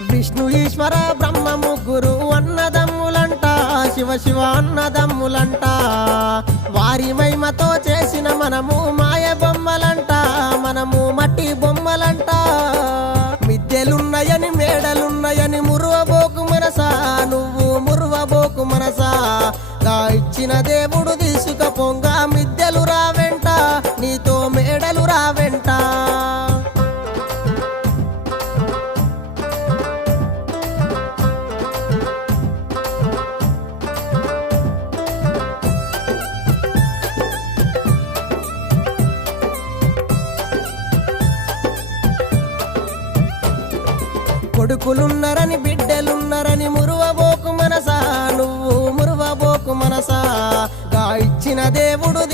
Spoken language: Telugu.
విష్ణు ఈశ్వర బ్రహ్మ ముగ్గురు అన్నదమ్ములంట, శివ శివ అన్నదమ్ములంట. వారి మహిమతో చేసిన మనము మాయ బొమ్మలంట, మనము మట్టి బొమ్మలంట. మిద్దెలున్నాయని మేడలున్నాయని మురువబోకు మనసా, నువ్వు మురువబోకు మనసా. గా ఇచ్చిన దేవుడు తీసుకపోంగ మిద్దెలు రావెంట, నీతో మేడలు రావెంట. కొడుకులున్నరని బిడ్డలున్నరని మురువబోకు మనసా, నువ్వు మురువబోకు మనసా. గా ఇచ్చిన దేవుడు